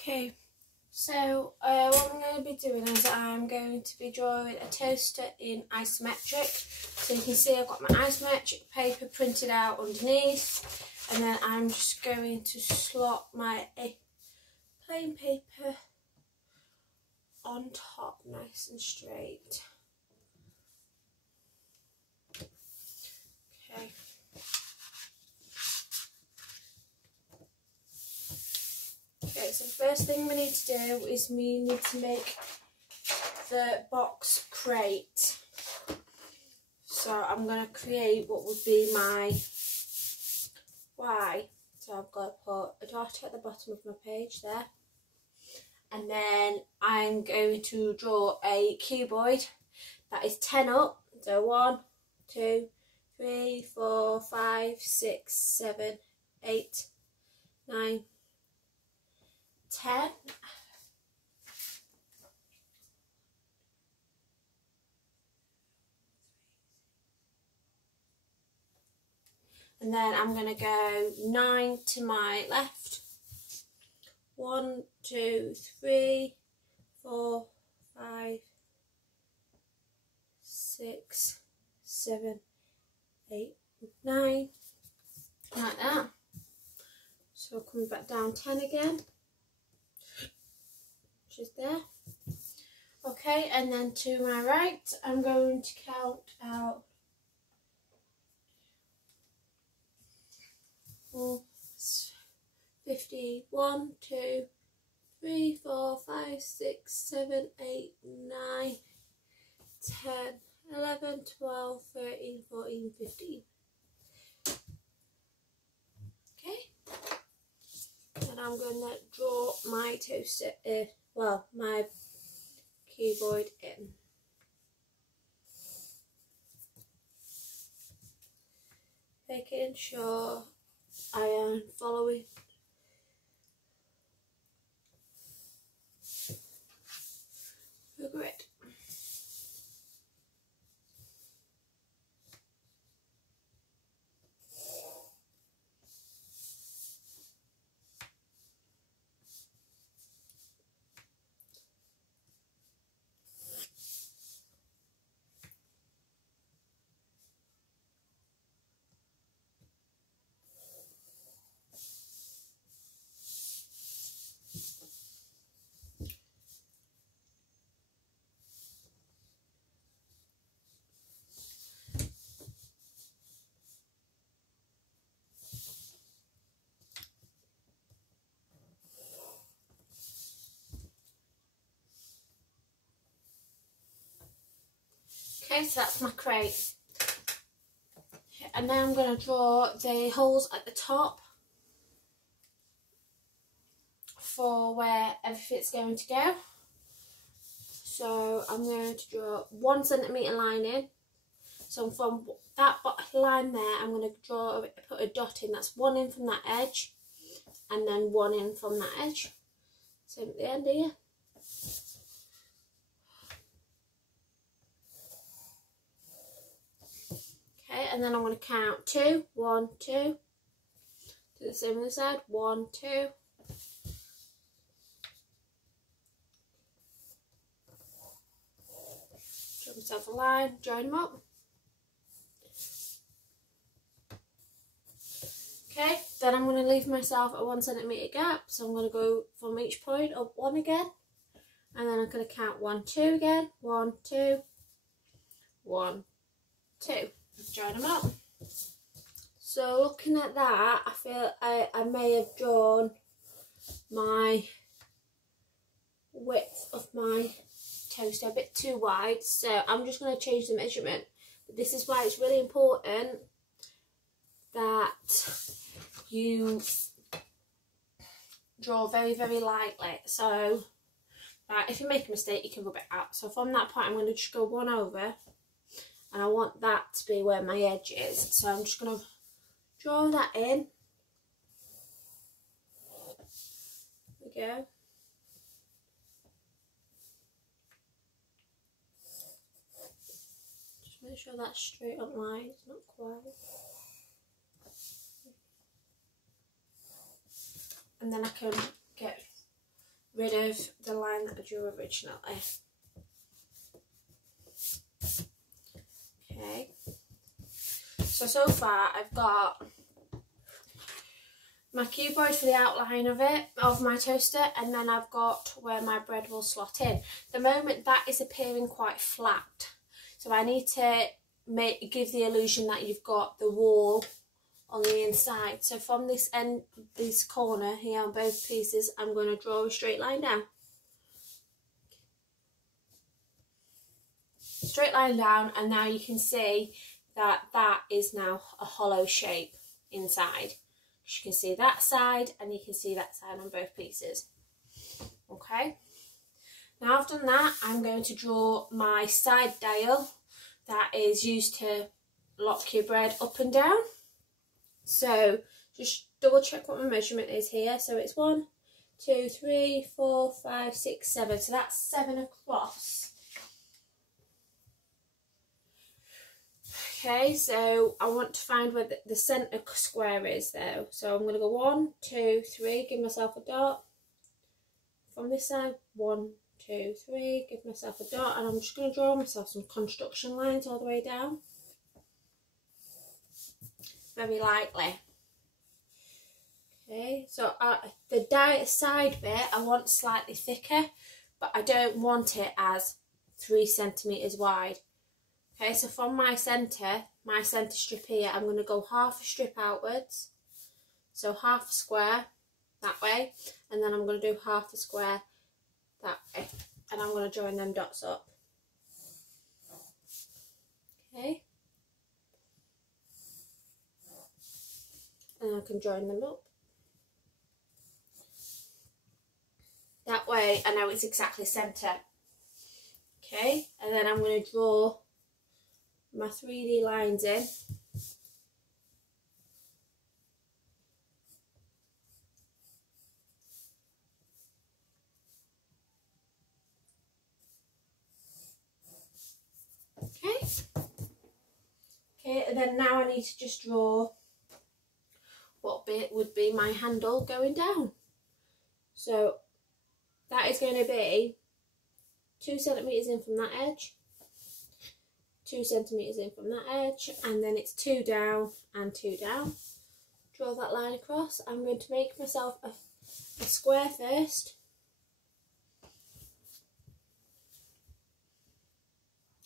Okay, so what I'm going to be doing is I'm going to be drawing a toaster in isometric. So you can see I've got my isometric paper printed out underneath, and then I'm just going to slot my plain paper on top nice and straight. Okay. Okay, so the first thing we need to do is we need to make the box crate. So I'm going to create what would be my Y. So I've got to put a dot at the bottom of my page there. And then I'm going to draw a cuboid that is 10 up. So 1, 2, 3, 4, 5, 6, 7, 8, 9, 10. And then I'm going to go 9 to my left. 1, 2, 3, 4, 5, 6, 7, 8, 9. Like that. So coming back down 10 again. Which is there. Okay, and then to my right, I'm going to count out 50, 1, 2, 3, 4, 5, 6, 7, 8, 9, 10, 11, 12, 13, 14, 15. Okay. And I'm going to draw my toaster in, my cuboid in. Making sure I am following the grid. Okay, so that's my crate. And then I'm going to draw the holes at the top for where everything's going to go. So I'm going to draw 1 centimetre line in. So from that line there, I'm going to put a dot in. That's 1 in from that edge, and then 1 in from that edge. Same at the end here. Okay, and then I'm going to count 2, 1, 2. Do the same on the side, 1, 2. Draw myself a line, join them up. Okay, then I'm going to leave myself a 1 centimetre gap, so I'm going to go from each point up 1 again, and then I'm going to count 1, 2 again, 1, 2, 1, 2. Join them up. So looking at that, I feel I may have drawn my width of my toaster a bit too wide, so I'm just going to change the measurement. But this is why it's really important that you draw very, very lightly. So if you make a mistake, you can rub it out. So from that point, I'm going to just go 1 over. And I want that to be where my edge is. So I'm just going to draw that in. There we go. Just make sure that's straight on line. It's not quite. And then I can get rid of the line that I drew originally. Okay, so far I've got my cuboid for the outline of my toaster, and then I've got where my bread will slot in. The moment that is appearing quite flat, so I need to give the illusion that you've got the wall on the inside. So from this end, this corner here on both pieces, I'm going to draw a straight line down. Straight line down, and now you can see that that is now a hollow shape inside. You can see that side and you can see that side on both pieces. Okay, now I've done that, I'm going to draw my side dial that is used to lock your bread up and down. So just double check what my measurement is here. So it's 1, 2, 3, 4, 5, 6, 7. So that's 7 across. Okay, so I want to find where the centre square is though. So I'm going to go 1, 2, 3, give myself a dot. From this side, 1, 2, 3, give myself a dot, and I'm just going to draw myself some construction lines all the way down. Very lightly. Okay, so the side bit I want slightly thicker, but I don't want it as 3 centimetres wide. Okay, so from my centre strip here, I'm going to go half a strip outwards. So half a square that way, and then I'm going to do half a square that way. And I'm going to join them dots up. Okay. And I can join them up. That way I know it's exactly centre. Okay, and then I'm going to draw my 3D lines in. Okay, and then now I need to just draw what bit would be my handle going down. So that is going to be 2 centimetres in from that edge, 2 centimetres in from that edge, and then it's 2 down and 2 down. Draw that line across. I'm going to make myself a square first.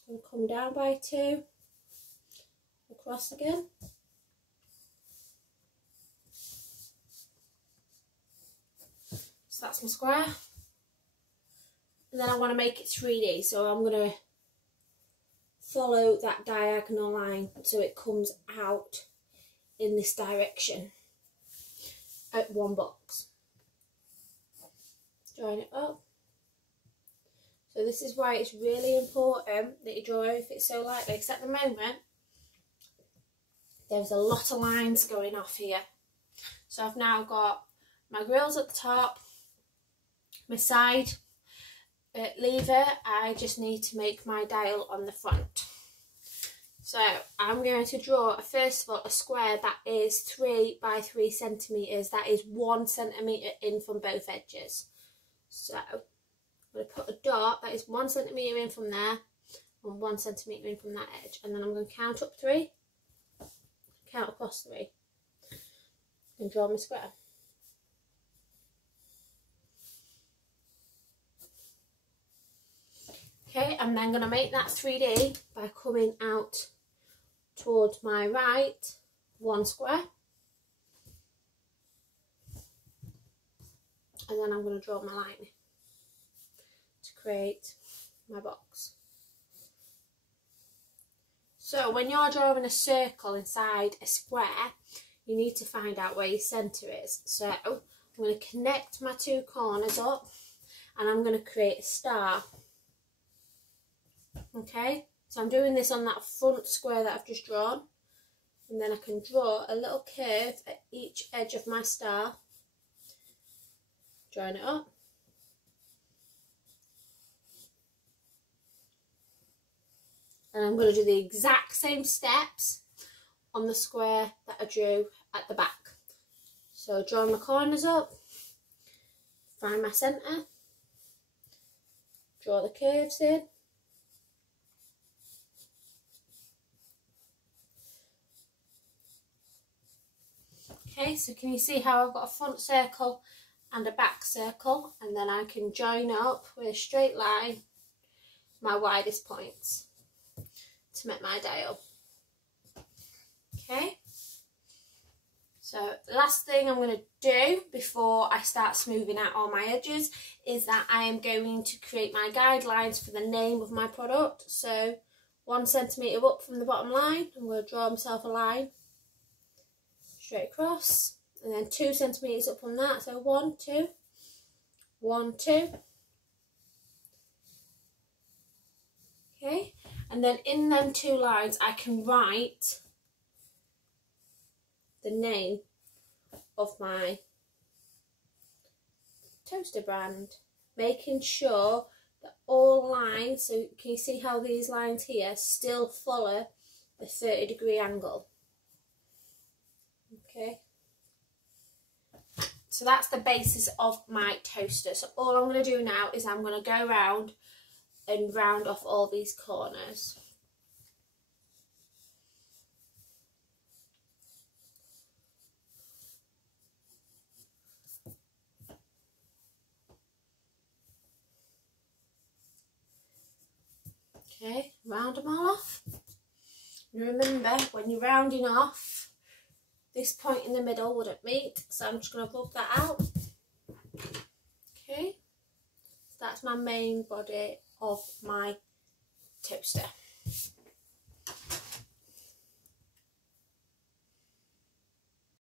I'm going to come down by 2, across again. So that's my square. And then I want to make it 3D, so I'm going to follow that diagonal line so it comes out in this direction at one box. Join it up. So this is why it's really important that you draw everything so lightly, because at the moment there's a lot of lines going off here. So I've now got my grills at the top, my side lever, I just need to make my dial on the front. So I'm going to draw, first of all, a square that is 3 by 3 centimetres. That is 1 centimetre in from both edges. So I'm going to put a dot that is 1 centimetre in from there and 1 centimetre in from that edge. And then I'm going to count up 3, count across 3, and draw my square. Okay, I'm then going to make that 3D by coming out towards my right, 1 square. And then I'm going to draw my line to create my box. So when you're drawing a circle inside a square, you need to find out where your centre is. So I'm going to connect my 2 corners up and I'm going to create a star. Okay, so I'm doing this on that front square that I've just drawn, and then I can draw a little curve at each edge of my star, join it up, and I'm going to do the exact same steps on the square that I drew at the back. So drawing my corners up, find my centre, draw the curves in. Okay, so can you see how I've got a front circle and a back circle, and then I can join up with a straight line my widest points to make my dial. Okay, so the last thing I'm going to do before I start smoothing out all my edges is that I am going to create my guidelines for the name of my product. So 1 centimetre up from the bottom line, I'm going to draw myself a line straight across, and then 2 centimetres up from that, so 1, 2, 1, 2. Okay, and then in them 2 lines I can write the name of my toaster brand, making sure that all lines, so can you see how these lines here still follow the 30-degree angle? Okay, so that's the basis of my toaster. So all I'm going to do now is I'm going to go around and round off all these corners. Okay, round them all off. And remember, when you're rounding off, this point in the middle wouldn't meet, so I'm just going to rub that out. Okay, so that's my main body of my toaster.